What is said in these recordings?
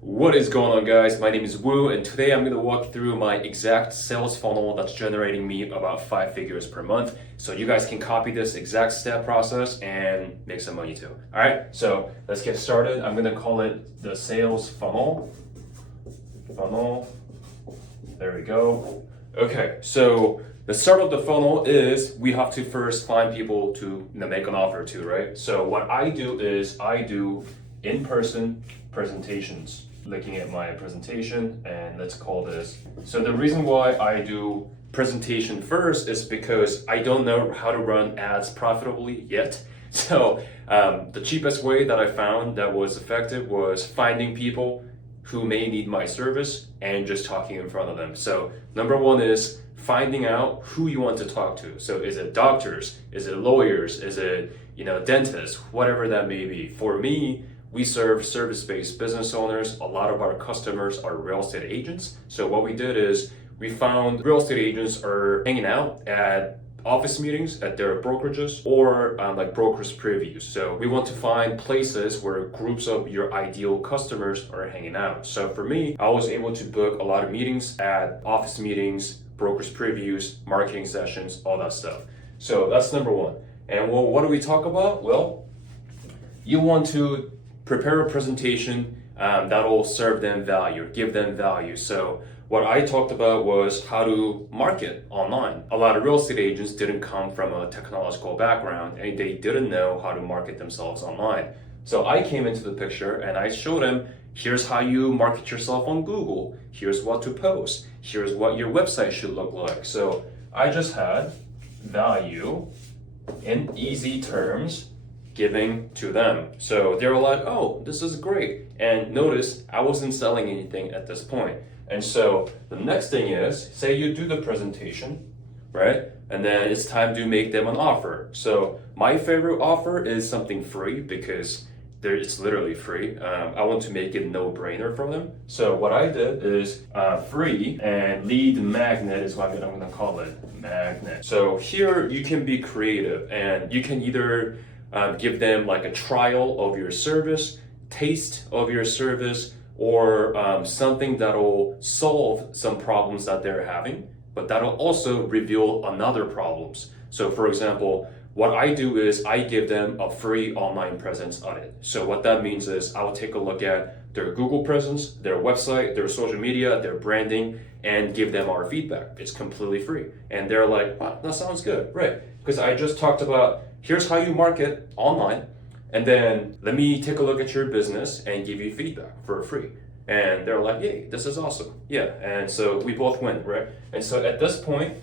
What is going on, guys? My name is Woo, and today I'm going to walk through my exact sales funnel that's generating me about 5 figures per month. So you guys can copy this exact step process and make some money too. All right, so let's get started. I'm going to call it the sales funnel. There we go. Okay, so the start of the funnel is we have to first find people to make an offer to, right? So what I do is I do in-person presentations. Looking at my presentation, and let's call this. So the reason why I do presentation first is because I don't know how to run ads profitably yet. So the cheapest way that I found that was effective was finding people who may need my service and just talking in front of them. So number one is finding out who you want to talk to. So is it doctors? Is it lawyers? Is it dentists? Whatever that may be. For me, we serve service-based business owners. A lot of our customers are real estate agents. So what we did is we found real estate agents are hanging out at office meetings at their brokerages or like brokers previews. So we want to find places where groups of your ideal customers are hanging out. So for me, I was able to book a lot of meetings at office meetings, brokers previews, marketing sessions, all that stuff. So that's number one. And well, what do we talk about? Well, you want to prepare a presentation that'll serve them value, give them value. So what I talked about was how to market online. A lot of real estate agents didn't come from a technological background and they didn't know how to market themselves online. So I came into the picture and I showed them, here's how you market yourself on Google. Here's what to post. Here's what your website should look like. So I just had value in easy terms giving to them. So they were like, oh, this is great. And notice I wasn't selling anything at this point. And so the next thing is, say you do the presentation, right? And then it's time to make them an offer. So my favorite offer is something free because it's literally free. I want to make it no-brainer for them. So what I did is free and lead magnet is what I'm gonna call it, magnet. So here you can be creative and you can either give them like a trial of your service, taste of your service, or something that'll solve some problems that they're having, but that'll also reveal another problems. So for example, what I do is I give them a free online presence audit. So what that means is I will take a look at their Google presence, their website, their social media, their branding, and give them our feedback. It's completely free. And they're like, wow, that sounds good, right? Because I just talked about here's how you market online, and then let me take a look at your business and give you feedback for free. And they're like, yay, this is awesome. Yeah, and so we both win, right? And so at this point,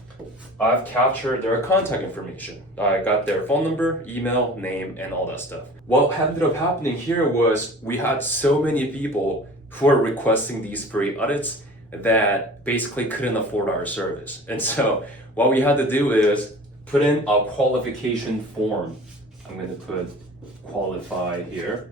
I've captured their contact information. I got their phone number, email, name, and all that stuff. What ended up happening here was we had so many people who were requesting these free audits that basically couldn't afford our service. And so what we had to do is put in a qualification form. I'm going to put qualify here.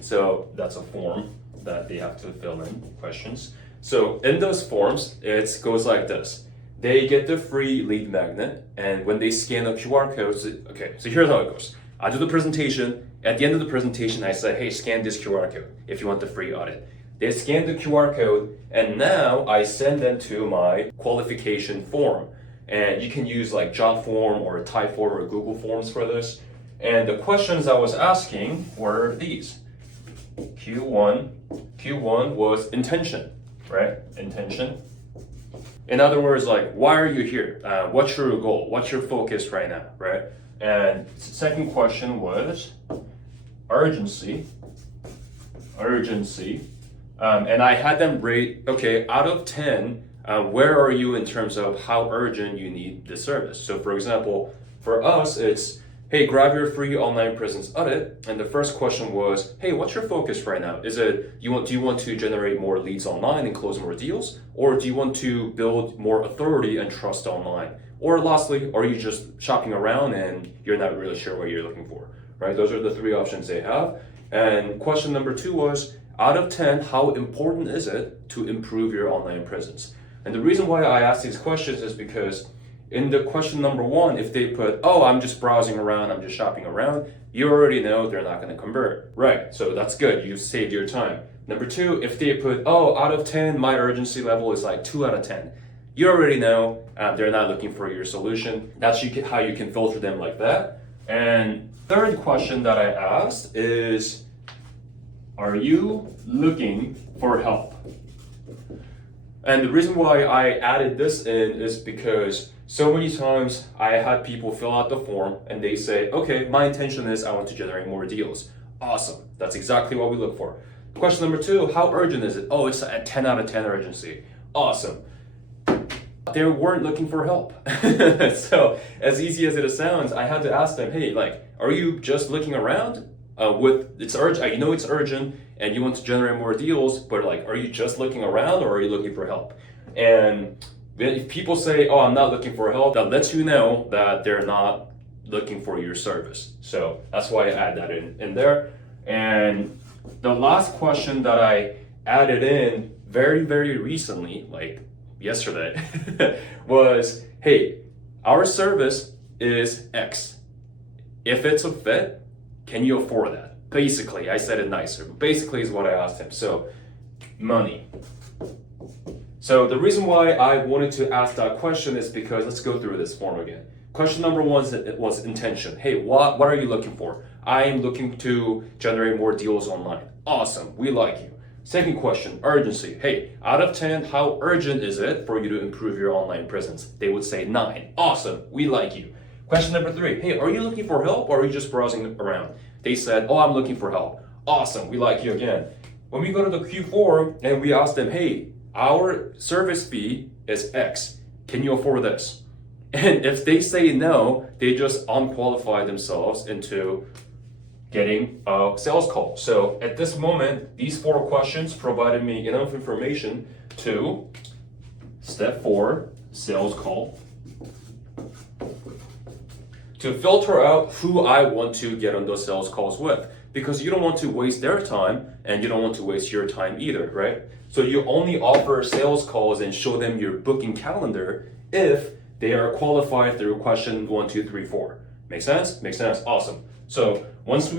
So that's a form that they have to fill in questions. So in those forms, it goes like this. They get the free lead magnet, and when they scan a QR code, so here's how it goes. I do the presentation. At the end of the presentation, I say, hey, scan this QR code if you want the free audit. They scan the QR code, and now I send them to my qualification form. And you can use like Jotform or Typeform or Google Forms for this. And the questions I was asking were these. Q1 was intention, right? Intention. In other words, like, why are you here? What's your goal? What's your focus right now, right? And the second question was urgency. And I had them rate, okay, out of 10, where are you in terms of how urgent you need the service? So for example, for us, it's, hey, grab your free online presence audit. And the first question was, hey, what's your focus right now? Is it, do you want to generate more leads online and close more deals? Or do you want to build more authority and trust online? Or lastly, are you just shopping around and you're not really sure what you're looking for, right? Those are the three options they have. And question number 2 was, out of 10, how important is it to improve your online presence? And the reason why I ask these questions is because in the question number one, if they put, oh, I'm just browsing around, I'm just shopping around, you already know they're not going to convert, right? So that's good. You've saved your time. Number two, if they put, oh, out of 10, my urgency level is like 2 out of 10. You already know they're not looking for your solution. That's how you can filter them like that. And third question that I asked is, are you looking for help? And the reason why I added this in is because so many times I had people fill out the form and they say, okay, my intention is I want to generate more deals. Awesome. That's exactly what we look for. Question number two, how urgent is it? Oh, it's a 10 out of 10 urgency. Awesome. They weren't looking for help. So as easy as it sounds, I had to ask them, hey, like, are you just looking around? It's urgent. I know it's urgent and you want to generate more deals, but like, are you just looking around or are you looking for help? And if people say, oh, I'm not looking for help, that lets you know that they're not looking for your service. So that's why I add that in there. And the last question that I added in very, very recently, like yesterday, was, hey, our service is X. If it's a fit, can you afford that? Basically, I said it nicer, but basically is what I asked him. So, money. So the reason why I wanted to ask that question is because, let's go through this form again. Question number one was intention. Hey, what are you looking for? I'm looking to generate more deals online. Awesome, we like you. Second question, urgency. Hey, out of 10, how urgent is it for you to improve your online presence? They would say 9. Awesome, we like you. Question number 3, hey, are you looking for help or are you just browsing around? They said, oh, I'm looking for help. Awesome, we like you again. When we go to the Q4 and we ask them, hey, our service fee is X. Can you afford this? And if they say no, they just unqualify themselves into getting a sales call. So at this moment, these 4 questions provided me enough information to step 4, sales call, to filter out who I want to get on those sales calls with. Because you don't want to waste their time and you don't want to waste your time either, right? So you only offer sales calls and show them your booking calendar if they are qualified through question 1, 2, 3, 4. Make sense? Makes sense. Awesome. So once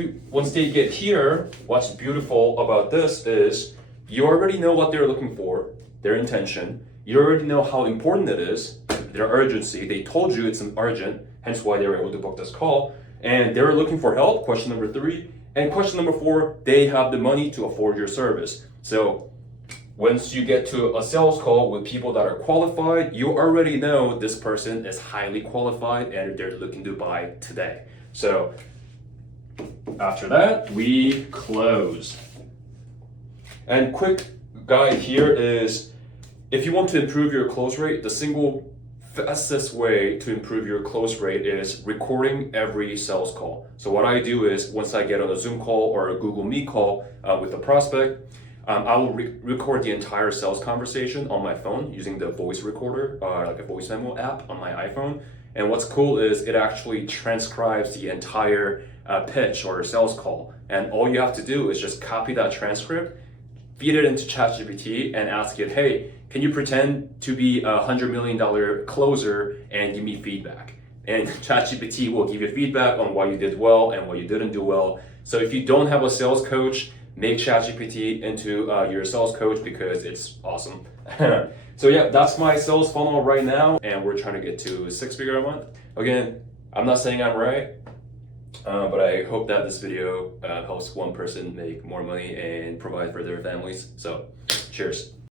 they get here, what's beautiful about this is you already know what they're looking for, their intention. You already know how important it is, their urgency. They told you it's urgent, hence why they were able to book this call. And they're looking for help, question number 3. And question number 4, they have the money to afford your service. So once you get to a sales call with people that are qualified, you already know this person is highly qualified and they're looking to buy today. So after that, we close. And quick guide here is, if you want to improve your close rate, the single fastest way to improve your close rate is recording every sales call. So what I do is, once I get on a Zoom call or a Google Meet call with a prospect, I will record the entire sales conversation on my phone using the voice recorder, like a voice memo app on my iPhone. And what's cool is it actually transcribes the entire pitch or sales call. And all you have to do is just copy that transcript, feed it into ChatGPT and ask it, hey, can you pretend to be a $100 million closer and give me feedback? And ChatGPT will give you feedback on what you did well and what you didn't do well. So if you don't have a sales coach, make ChatGPT into your sales coach because it's awesome. So yeah, that's my sales funnel right now, and we're trying to get to 6-figure a month. Again, I'm not saying I'm right, but I hope that this video helps one person make more money and provide for their families. So cheers.